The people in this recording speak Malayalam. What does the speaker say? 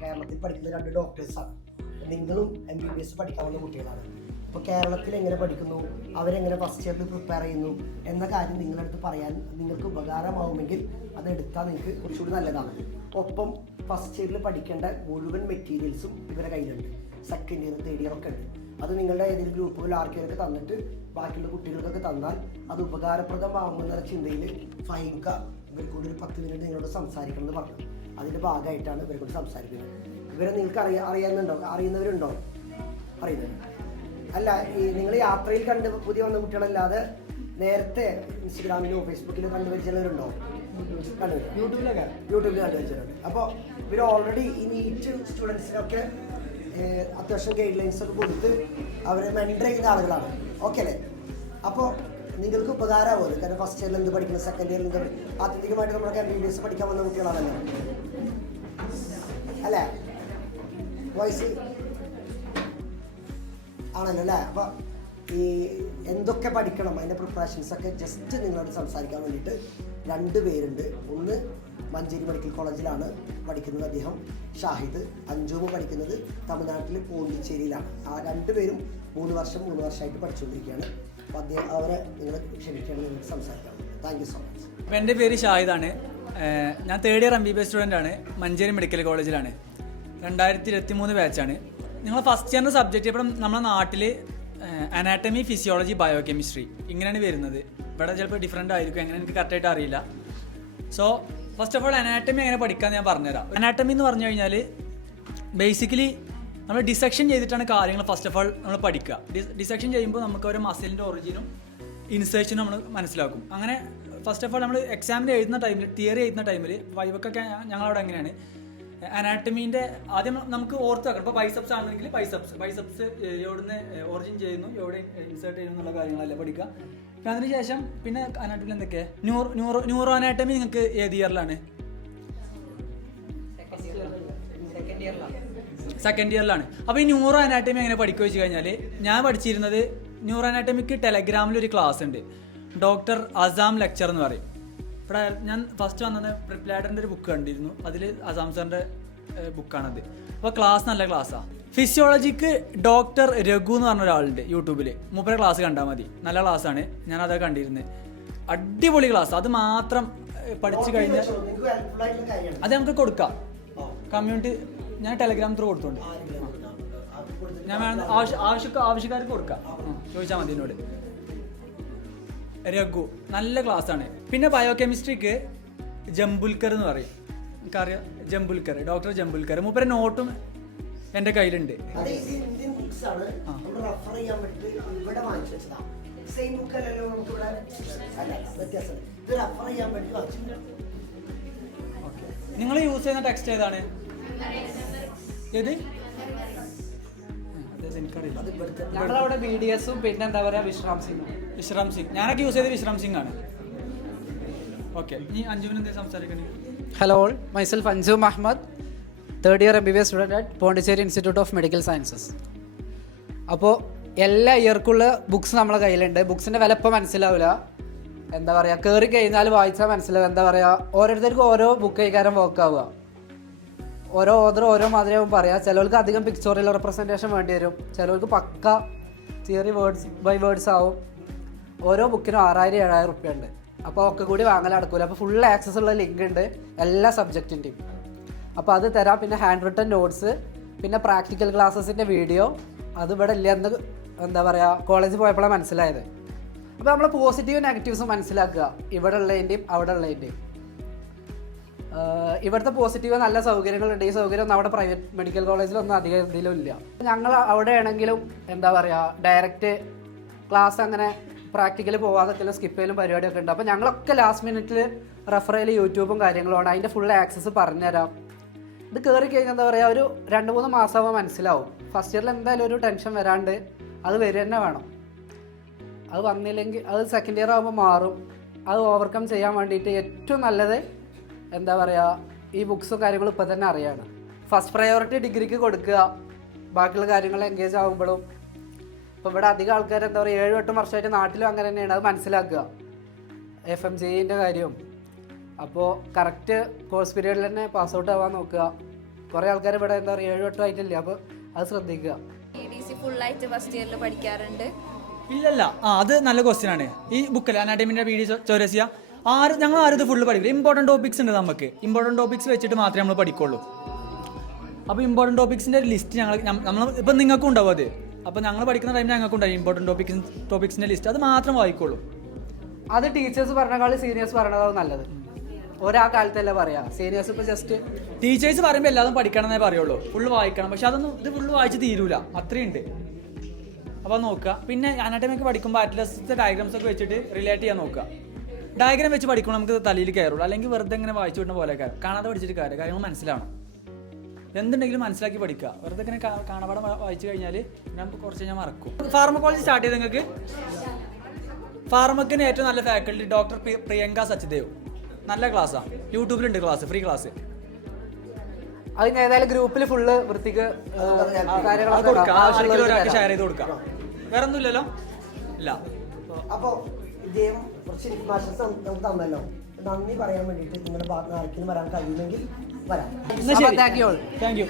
കേരളത്തിൽ പഠിക്കുന്ന 2 ഡോക്ടേഴ്സാണ്. നിങ്ങളും MBBS പഠിക്കാവുന്ന കുട്ടികളാണ്. അപ്പോൾ കേരളത്തിൽ എങ്ങനെ പഠിക്കുന്നു, അവരെങ്ങനെ ഫസ്റ്റ് ഇയറിൽ പ്രിപ്പയർ ചെയ്യുന്നു എന്ന കാര്യം നിങ്ങളടുത്ത് പറയാൻ നിങ്ങൾക്ക് ഉപകാരമാവുമെങ്കിൽ അത് എടുത്താൽ നിങ്ങൾക്ക് കുറച്ചുകൂടി നല്ലതാണ്. ഒപ്പം ഫസ്റ്റ് ഇയറിൽ പഠിക്കേണ്ട മുഴുവൻ മെറ്റീരിയൽസും ഇവരുടെ കയ്യിലുണ്ട്. സെക്കൻഡ് ഇയർ, തേർഡ് ഇയർ ഒക്കെ ഉണ്ട്. അത് നിങ്ങളുടെ ഏതെങ്കിലും ഗ്രൂപ്പുകൾ ആർക്കെങ്കിലൊക്കെ തന്നിട്ട് ബാക്കിയുള്ള കുട്ടികൾക്കൊക്കെ തന്നാൽ അത് ഉപകാരപ്രദമാകുമെന്ന ചിന്തയിൽ ഫൈൻക ഇവർക്കൂടി ഒരു 10 മിനിറ്റ് നിങ്ങളോട് സംസാരിക്കണം എന്ന് പറഞ്ഞു. അതിൻ്റെ ഭാഗമായിട്ടാണ് ഇവരെക്കൂടി സംസാരിക്കുന്നത്. ഇവരെ നിങ്ങൾക്ക് അറിയുന്നുണ്ടോ? അറിയുന്നവരുണ്ടോ? അറിയുന്നുണ്ട് അല്ല, ഈ നിങ്ങൾ യാത്രയിൽ കണ്ട് പുതിയ വന്ന കുട്ടികളല്ലാതെ നേരത്തെ ഇൻസ്റ്റഗ്രാമിലോ ഫേസ്ബുക്കിലോ കണ്ടുപരിച്ചവരുണ്ടോ? യൂട്യൂബിൽ കണ്ടുപരിച്ചിട്ടുണ്ട്. അപ്പോൾ ഇവർ ഓൾറെഡി ഈ നീറ്റ് സ്റ്റുഡൻസിനൊക്കെ അത്യാവശ്യം ഗൈഡ് ലൈൻസ് ഒക്കെ കൊടുത്ത് അവരെ മെൻറ്റർ ചെയ്യുന്ന ആളുകളാണ്. ഓക്കെ അല്ലേ? അപ്പോൾ നിങ്ങൾക്ക് ഉപകാരമാവുമല്ലോ. കാരണം ഫസ്റ്റ് ഇയറിൽ എന്ത് പഠിക്കണം, സെക്കൻഡ് ഇയറിൽ എന്ത് പഠിക്കണം, ആത്യന്തികമായിട്ട് നമ്മളൊക്കെ MBBS പഠിക്കാൻ വന്ന കുട്ടികളാണല്ലോ അല്ലേ? വോയിസ് ആണല്ലോ അല്ലേ? അപ്പോൾ ഈ എന്തൊക്കെ പഠിക്കണം അതിൻ്റെ പ്രിപ്പറേഷൻസൊക്കെ ജസ്റ്റ് നിങ്ങളോട് സംസാരിക്കാൻ വേണ്ടിയിട്ട് 2 പേരുണ്ട്. ഒന്ന് മഞ്ചേരി മെഡിക്കൽ കോളേജിലാണ് പഠിക്കുന്നത് അദ്ദേഹം ഷാഹിദ്. അഞ്ജുവും പഠിക്കുന്നത് തമിഴ്നാട്ടിൽ പോണ്ടിച്ചേരിയിലാണ്. ആ 2 പേരും 3 വർഷമായിട്ട് പഠിച്ചുകൊണ്ടിരിക്കുകയാണ്. അപ്പോൾ അവരെ നിങ്ങൾ ക്ഷമിക്കണം, നിങ്ങൾക്ക് സംസാരിക്കണം. Thank you so much. അപ്പോൾ എൻ്റെ പേര് ഷാഹിദാണ്. ഞാൻ 3rd ഇയർ MBBS സ്റ്റുഡൻ്റാണ്. മഞ്ചേരി മെഡിക്കൽ കോളേജിലാണ്. 2023 ബാച്ചാണ്. നിങ്ങൾ ഫസ്റ്റ് ഇയറിൻ്റെ സബ്ജക്റ്റ് ഇപ്പം നമ്മുടെ നാട്ടിൽ അനാറ്റമി, ഫിസിയോളജി, ബയോകെമിസ്ട്രി ഇങ്ങനെയാണ് വരുന്നത്. ഇവിടെ ചിലപ്പോൾ ഡിഫറെൻ്റ് ആയിരിക്കും, എങ്ങനെ എനിക്ക് കറക്റ്റായിട്ട് അറിയില്ല. So first of all anatomy എങ്ങനെ പഠിക്കാമെന്ന് ഞാൻ പറഞ്ഞുതരാം. അനാറ്റമി എന്ന് പറഞ്ഞു കഴിഞ്ഞാൽ ബേസിക്കലി നമ്മൾ ഡിസെക്ഷൻ ചെയ്തിട്ടാണ് കാര്യങ്ങൾ ഫസ്റ്റ് ഓഫ് ഓൾ നമ്മൾ പഠിക്കുക. ഡിസെക്ഷൻ ചെയ്യുമ്പോൾ നമുക്ക് ഒരു മസിലിൻ്റെ ഒറിജിനും ഇൻസേർഷനും നമ്മൾ മനസ്സിലാക്കും. അങ്ങനെ ഫസ്റ്റ് ഓഫ് ഓൾ നമ്മൾ എക്സാമിന് എഴുതുന്ന ടൈമിൽ, തിയറി എഴുതുന്ന ടൈമിൽ, വൈവൊക്കെ ഞങ്ങളവിടെ എങ്ങനെയാണ് അനാറ്റമീൻ്റെ ആദ്യം നമുക്ക് ഓർത്ത് വെക്കണം. ഇപ്പോൾ ബൈസെപ്സ് ആണെങ്കിൽ ബൈസെപ്സ് എവിടുന്ന് ഒറിജിൻ ചെയ്യുന്നു, എവിടെ ഇൻസേർട്ട് ചെയ്യുന്നു എന്നുള്ള കാര്യങ്ങളല്ലേ പഠിക്കുക. പിന്നെ അതിനുശേഷം പിന്നെ അനാറ്റമിയിൽ എന്തൊക്കെ ന്യൂറോ അനാറ്റമി നിങ്ങൾക്ക് ഏത് ഇയറിലാണ്? സെക്കൻഡ് ഇയറിലാണ്. അപ്പോൾ ഈ ന്യൂറോ അനാറ്റമി എങ്ങനെ പഠിക്കുക വെച്ച് കഴിഞ്ഞാൽ, ഞാൻ പഠിച്ചിരുന്നത് ന്യൂറോ അനാറ്റമിക്ക് ടെലഗ്രാമിലൊരു ക്ലാസ് ഉണ്ട്. ഡോക്ടർ അസാം ലെക്ചർ എന്ന് പറയും. ഇവിടെ ഞാൻ ഫസ്റ്റ് വന്നത് പ്രിപ്ലാഡറിൻ്റെ ഒരു ബുക്ക് കണ്ടിരുന്നു. അതിൽ അസാം സാറിൻ്റെ ബുക്കാണത്. അപ്പോൾ ക്ലാസ് നല്ല ക്ലാസ്സാണ്. ഫിസിയോളജിക്ക് ഡോക്ടർ രഘു എന്ന് പറഞ്ഞ ഒരാളുണ്ട് യൂട്യൂബിൽ. മൂപ്പരെ ക്ലാസ് കണ്ടാൽ മതി, നല്ല ക്ലാസ്സാണ്. ഞാൻ അതൊക്കെ കണ്ടിരുന്നത്. അടിപൊളി ക്ലാസ്. അത് മാത്രം പഠിച്ചു കഴിഞ്ഞാൽ അത് നമുക്ക് കൊടുക്കാം. കമ്മ്യൂണിറ്റി ഞാൻ ടെലഗ്രാം ത്രൂ കൊടുത്തോണ്ട് ഞാൻ ആവശ്യക്കാർക്ക് കൊടുക്കാം. ചോദിച്ചാൽ മതി എന്നോട്. രഘു നല്ല ക്ലാസ്സാണ്. പിന്നെ ബയോകെമിസ്ട്രിക്ക് ജംബുൽക്കർ എന്ന് പറയും, എനിക്കറിയാം. ജംബുൽക്കർ, ഡോക്ടർ ജംബുൽക്കർ. മൂപ്പരെ നോട്ടും എൻ്റെ കയ്യിലുണ്ട്. നിങ്ങൾ യൂസ് ചെയ്യുന്ന ടെക്സ്റ്റ് ഏതാണ്? ഏത്? എനിക്കറിയില്ല. ഞങ്ങളവിടെ BDS-ഉം പിന്നെ എന്താ പറയുക വിശ്രാം സിംഗ്. ഞാനൊക്കെ യൂസ് ചെയ്ത് വിശ്രാം സിംഗ് ആണ്. ഓക്കെ, ഇനി അഞ്ജുവിന് എന്തെങ്കിലും സംസാരിക്കണേ? Hello, myself Anju Ahmed, 3rd year MBBS student at Pondicherry institute of medical sciences. അപ്പോൾ എല്ലാ ഇയർക്കുള്ള ബുക്സ് നമ്മളെ കയ്യിലുണ്ട്. ബുക്സിൻ്റെ വില ഇപ്പോൾ മനസ്സിലാവില്ല. എന്താ പറയുക, കയറി കഴിഞ്ഞാൽ വായിച്ചാൽ മനസ്സിലാവും. എന്താ പറയുക, ഓരോരുത്തർക്കും ഓരോ ബുക്ക് കഴിക്കാനും വർക്കാവുക. ഓരോ ഓതർ ഓരോ മാതിരിയാവും പറയാം. ചിലവർക്ക് അധികം പിക്ചോറിയൽ റെപ്രസെൻറ്റേഷൻ വേണ്ടി വരും, ചിലവർക്ക് പക്ക തിയറി വേർഡ്സ് ബൈ വേർഡ്സ് ആവും. ഓരോ ബുക്കിനും 6000-7000 റുപ്യ ഉണ്ട്. അപ്പോൾ ഒക്കെ കൂടി വാങ്ങൽ നടക്കൂല. അപ്പോൾ ഫുൾ ആക്സസ് ഉള്ള ലിങ്ക് ഉണ്ട് എല്ലാ സബ്ജക്റ്റിൻ്റെയും. അപ്പോൾ അത് തരാം. പിന്നെ ഹാൻഡ് റിട്ടൺ നോട്ട്സ്, പിന്നെ പ്രാക്ടിക്കൽ ക്ലാസ്സസിൻ്റെ വീഡിയോ. അത് ഇവിടെ ഇല്ല എന്ന് എന്താ പറയുക, കോളേജിൽ പോയപ്പോഴാണ് മനസ്സിലായത്. അപ്പോൾ നമ്മൾ പോസിറ്റീവ് നെഗറ്റീവ്സ് മനസ്സിലാക്കുക, ഇവിടെ ഉള്ളതിൻ്റെയും അവിടെ ഉള്ളതിൻ്റെയും. ഇവിടുത്തെ പോസിറ്റീവ് നല്ല സൗകര്യങ്ങളുണ്ട്. ഈ സൗകര്യം നമ്മുടെ പ്രൈവറ്റ് മെഡിക്കൽ കോളേജിലൊന്നും അധികം ഇതിലും ഇല്ല. ഞങ്ങൾ അവിടെ ആണെങ്കിലും എന്താ പറയുക, ഡയറക്റ്റ് ക്ലാസ് അങ്ങനെ പ്രാക്ടിക്കലി പോകാതൊക്കെ സ്കിപ്പ് ചെയ്യലും പരിപാടിയൊക്കെ ഉണ്ട്. അപ്പോൾ ഞങ്ങളൊക്കെ ലാസ്റ്റ് മിനിറ്റിൽ റെഫർ ചെയ്യൽ യൂട്യൂബും കാര്യങ്ങളുമാണ്. അതിൻ്റെ ഫുൾ ആക്സസ് പറഞ്ഞുതരാം. ഇത് കയറി കഴിഞ്ഞാൽ എന്താ പറയുക, ഒരു 2-3 മാസമാകുമ്പോൾ മനസ്സിലാവും. ഫസ്റ്റ് ഇയറിൽ എന്തായാലും ഒരു ടെൻഷൻ വരാണ്ട് അത് വരിക തന്നെ വേണം. അത് വന്നില്ലെങ്കിൽ അത് സെക്കൻഡ് ഇയർ ആകുമ്പോൾ മാറും. അത് ഓവർകം ചെയ്യാൻ വേണ്ടിയിട്ട് ഏറ്റവും നല്ലത് എന്താ പറയുക, ഈ ബുക്സും കാര്യങ്ങളും ഇപ്പോൾ തന്നെ അറിയാണ്. ഫസ്റ്റ് പ്രയോറിറ്റി ഡിഗ്രിക്ക് കൊടുക്കുക, ബാക്കിയുള്ള കാര്യങ്ങൾ എൻഗേജ് ആകുമ്പോഴും. ഇപ്പോൾ ഇവിടെ അധികം ആൾക്കാർ എന്താ പറയുക 7-8 വർഷമായിട്ട് നാട്ടിലും അങ്ങനെ തന്നെയാണ്. അത് മനസ്സിലാക്കുക. FMGന്റെ കാര്യവും. അപ്പോൾ കറക്റ്റ് കോഴ്സ് പീരീഡിൽ തന്നെ പാസ് ഔട്ട് ആവാൻ നോക്കുക. കുറേ ആൾക്കാർ ഇവിടെ എന്താ പറയുക 7-8 ആയിട്ടില്ല, അപ്പോൾ അത് ശ്രദ്ധിക്കുക. EDC ഫുള്ളായിട്ട് ഫസ്റ്റ് ഇയറിൽ പഠിക്കാറുണ്ട്. ഇല്ലല്ല, അത് നല്ല ക്വസ്റ്റ്യൻ ആണ്. ഈ ബുക്കല്ലേ അനാട്ടമിൻ്റെ വീഡിയോ ചോരസിയ ഞങ്ങൾ ആരും ഇത് ഫുള്ള് പഠിക്കില്ല. ഇമ്പോർട്ടൻറ്റ് ടോപ്പിക്സ് ഉണ്ട് നമുക്ക്. ഇമ്പോർട്ടൻറ്റ് ടോപ്പിക്സ് വെച്ചിട്ട് മാത്രമേ നമ്മൾ പഠിക്കുള്ളൂ. അപ്പോൾ ഇമ്പോർട്ടൻറ്റ് ടോപ്പിക്സിൻ്റെ ഒരു ലിസ്റ്റ് നമ്മൾ ഇപ്പം നിങ്ങൾക്കും ഉണ്ടാവും അത്. അപ്പോൾ ഞങ്ങൾ പഠിക്കുന്ന ടൈമിൽ ഞങ്ങൾക്ക് ഉണ്ടാവും ഇമ്പോർട്ടൻറ്റ് ടോപ്പിക്സിൻ്റെ ലിസ്റ്റ്. അത് മാത്രം വായിക്കുള്ളൂ. അത് ടീച്ചേഴ്സ് പറഞ്ഞേക്കാൾ സീനിയേഴ്സ് പറയണതാണ് നല്ലത്. ഒരാ കാലത്തല്ലേ പറയാ, സീനിയേഴ്സ് ഇപ്പോൾ ജസ്റ്റ് ടീച്ചേഴ്സ് പറയുമ്പോൾ എല്ലാതും പഠിക്കണം എന്നേ പറയുള്ളൂ, ഫുള്ള് വായിക്കണം. പക്ഷെ അതൊന്നും ഇത് ഫുള്ള് വായിച്ച് തീരൂല, അത്രയുണ്ട്. അപ്പോൾ നോക്കുക. പിന്നെ അനാട്ടമിയൊക്കെ പഠിക്കുമ്പോൾ അറ്റ്ലസിൻ്റെ ഡയഗ്രാംസ് ഒക്കെ വെച്ചിട്ട് റിലേറ്റ് ചെയ്യാൻ നോക്കുക. ഡയഗ്രാം വെച്ച് പഠിക്കുമ്പോൾ നമുക്ക് തലയിൽ കയറുള്ളൂ. അല്ലെങ്കിൽ വെറുതെ ഇങ്ങനെ വായിച്ചു വിടുന്ന പോലെ കാണാതെ പഠിച്ചിട്ട് കാര്യങ്ങൾ മനസ്സിലാവണം. എന്തുണ്ടെങ്കിലും മനസ്സിലാക്കി പഠിക്കുക. വെറുതെ ഇങ്ങനെ കാണാപാഠം വായിച്ചു കഴിഞ്ഞാൽ ഞാൻ കുറച്ച് ഞാൻ മറക്കും. ഫാർമക്കോളജി സ്റ്റാർട്ട് ചെയ്ത് നിങ്ങൾക്ക് ഫാർമക്കിന് ഏറ്റവും നല്ല ഫാക്കൽറ്റി ഡോക്ടർ പ്രിയങ്ക സച്ദേവ്. നല്ല ക്ലാസ്സാണ്, യൂട്യൂബിലുണ്ട് ക്ലാസ്, ഫ്രീ ക്ലാസ്. അതിന് ഏതായാലും ഗ്രൂപ്പിൽ ഫുള്ള് വൃത്തിക്ക് ഒരാൾക്ക് ഷെയർ ചെയ്ത് കൊടുക്കാം. വേറെ ഒന്നുമില്ലല്ലോ, ഇല്ല. അപ്പോൾ ഇദ്ദേഹം കുറച്ച് ഇൻഫർമേഷൻസ് നമുക്ക് തന്നല്ലോ. നന്ദി പറയാൻ വേണ്ടിയിട്ട് നിങ്ങളുടെ ഭാഗത്ത് ആർക്കും വരാൻ കഴിയുമെങ്കിൽ വരാം. Thank you.